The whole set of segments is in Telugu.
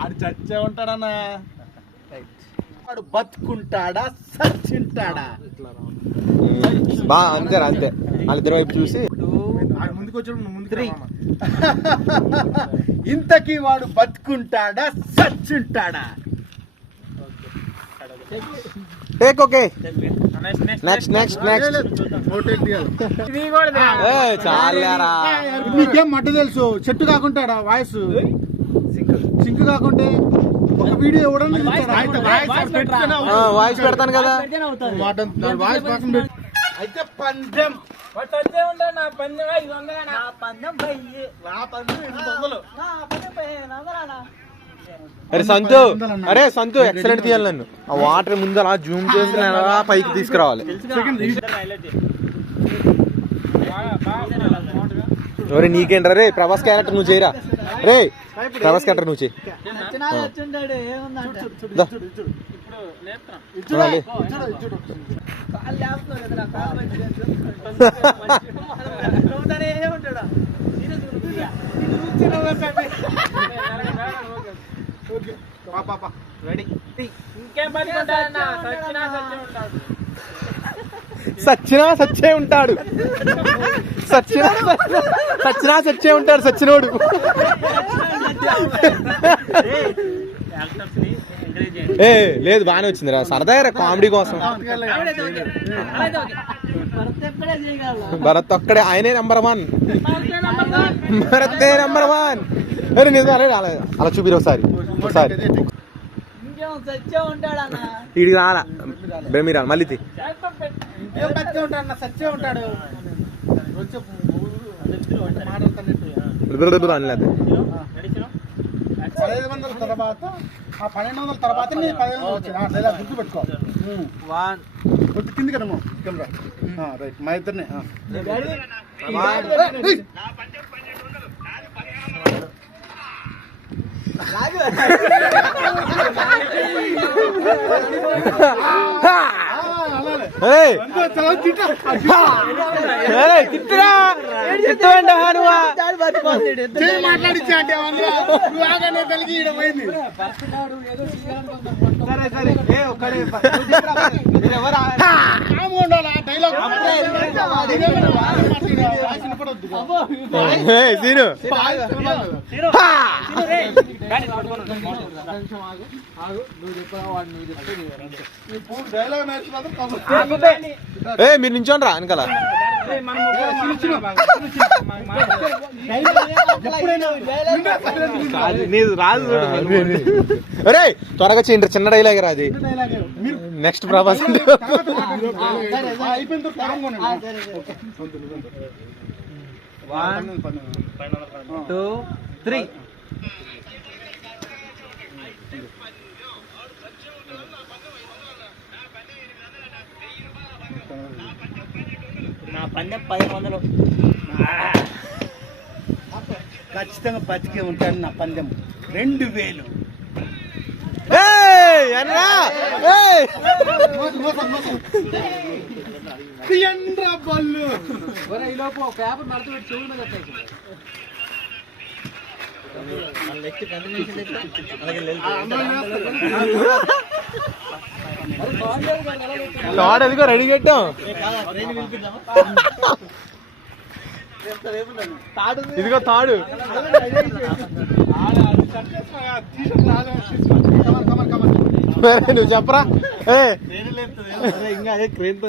ఆడు చచ్చే ఉంటాడన్నా. వాడు బతుకుంటాడా సచ్చింటాడా? బా అంతేరా, అంతే. వాళ్ళిద్దరు వైపు చూసి ముందుకు వచ్చాడు. ఇంతకీ వాడు బతుకుంటాడా సచ్చింటాడా? Take okay. Next next next. నీకేం మట్ట తెలుసు? చెట్టు కాకుంటాడా వాయిస్ సింక్ కాకుంటే ఒక వీడియో ఇవ్వడం. వాయిస్ పెడతాను కదా. వాయిస్ పక్కన పెట్టు. అయితే పందెం అరే సంతు, అరే సంతు ఎక్సలెంట్ తీయాలి నన్ను. ఆ వాటర్ ముందు అలా జూమ్ చేసి అలా పైకి తీసుకురావాలి. ఎవరే నీకేంట్రా రే? ప్రభాస్ క్యారెక్టర్ నువ్వు చేయరా రే. ప్రభాస్ క్యారెక్టర్ నువ్వు చేయి. సచ్చినా సచ్చే ఉంటాడు. సచ్చినా సచ్చే ఉంటాడు సచ్చినోడు. ఏ లేదు, బాగానే వచ్చిందిరా. సరదా కామెడీ కోసం. భరత్ ఒక్కడే, ఆయనే నంబర్ 1. భరతే నంబర్ 1. అరే నిజం, అలా చూపిరు ఒకసారి. వీడికి రాలా మీరు మళ్ళీ అనలేదు. 1500 తర్వాత, ఆ 1200 తర్వాత 1500 వచ్చాను. గుర్తు పెట్టుకో. కింది కదా కెమెరా. రైట్, మా ఇద్దరిని. మాట్లాడిచ్చా అంటే మీరు నించోండి రా వెనకాల. అరే త్వరగా చేయండి, చిన్న డైలాగ్ రాది. నెక్స్ట్ ప్రభాస్. 1 2 3. నా పందెం 1500. ఖచ్చితంగా బతికే ఉంటాను. నా పందెం 2000. పేపర్ మడత పెట్టి చెవుల మీద తాడు అదిగో రెడీ పెట్టాం. ఇదిగో తాడు. నువ్వు చెప్పరా? ఇంకా అదే క్రేన్ తో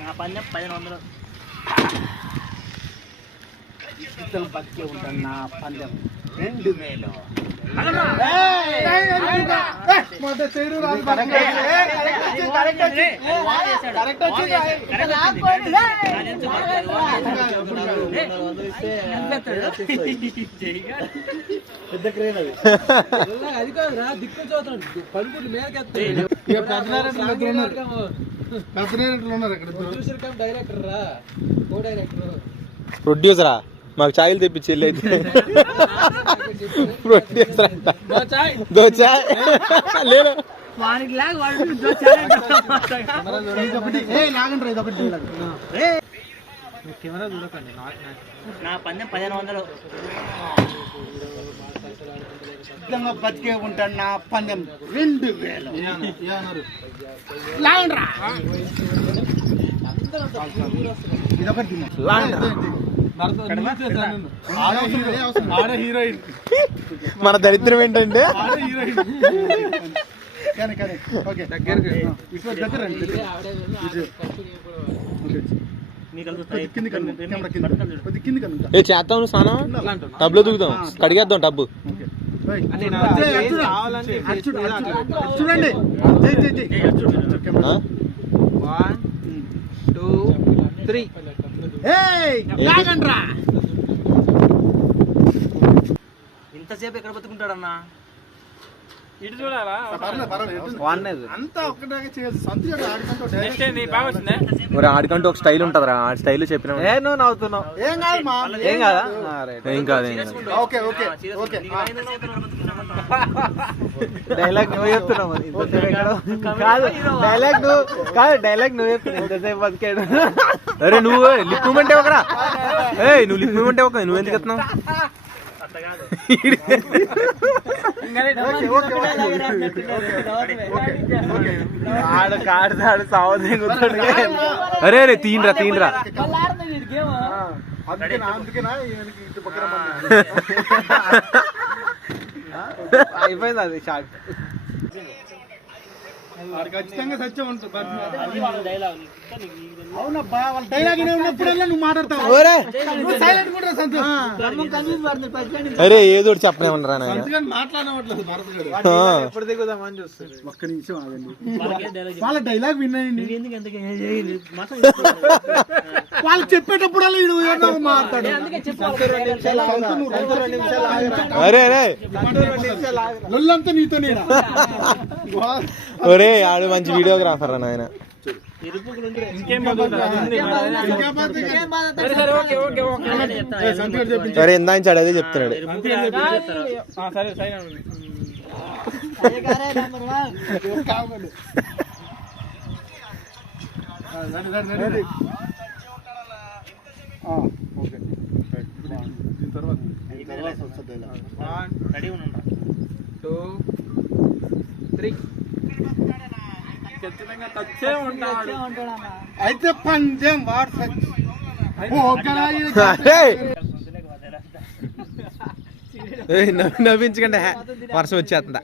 నా పందెం 1500. ఇతను బతికే ఉంటాను నా పందెం 2000. పెద్ద క్రేన్ అది. అది కాదురా దిక్కు చూస్తున్నాడు పడుకుంటు మేరకెత్తాయి డైరెక్టర్ రా కో డైరెక్టర్ ప్రొడ్యూసరా మాకు ఛాయలు తెప్పించి వెళ్ళి అయితే ప్రొడ్యూసర్ అంట దో చాయ్ లేదు కెమెరా చూడకండి. నా పందెం 1500. సిద్ధంగా బతికే ఉంటాను నా పందెం 2000. ఇదొకటి హీరోయిన్. మన దరిద్రం ఏంటంటే ఏ చేద్దాం నువ్వు స్నానం టబ్లో దిగుదాం కడిగేద్దాం టబ్బు చూడండి. 1 2 3 ఇంతసేపు ఎక్కడ బతుకుంటాడన్నా ఇటు చూడాలా అంతా ఒక్కటే చేయాల్సి సంతోషం మరి ఆడికంటూ ఒక స్టైల్ ఉంటదిరా ఆ స్టైల్ చెప్పిన నువ్వు నవ్వుతున్నావు ఏం కాదు మా ఏం కాదా ఏం కాదు ఓకే ఓకే ఓకే డైలాగ్ నువ్వు చెప్తున్నావు కాదు డైలాగ్ నువ్వు చెప్తున్నావు ఇంతసేపు బతికాడు అరే నువ్వు లిప్ మూమెంట్ ఇవ్వకరా నువ్వు లిప్ మూమెంట్ ఇవ్వక నువ్వు ఎందుకు ఎత్తున్నావు అరే అరే తీన్రా అయిపోయింది అది షార్ట్ ఖచ్చితంగా సత్యం ఉంటుంది. అవునబ్బా వాళ్ళ డైలాగ్ ఉన్నప్పుడల్లా నువ్వు మాట్లాడతావు. సైలెంట్ కూడా సంతోష్. అరే ఏదో ఒకటి చెప్పనేమన్నారా మాట్లాడవట్లేదు భరత్ గారు. ఎప్పుడు దిగుదామని చూస్తాడు. ఒక్క నిమిషం ఆగండి. వాళ్ళ డైలాగ్ విన్నాయండి. వాళ్ళు చెప్పేటప్పుడల్లా వీడు ఏదో మాట్లాడు. అరే అరే లొల్లంతా నీతోనే. ఒరే ఆడు మంచి వీడియోగ్రాఫర్ అన్న ఆయన సరే ఎందాంచాడు అదే చెప్తున్నాడు అయితే పందెం నవ్వించకండి వర్షం వచ్చేస్తుందా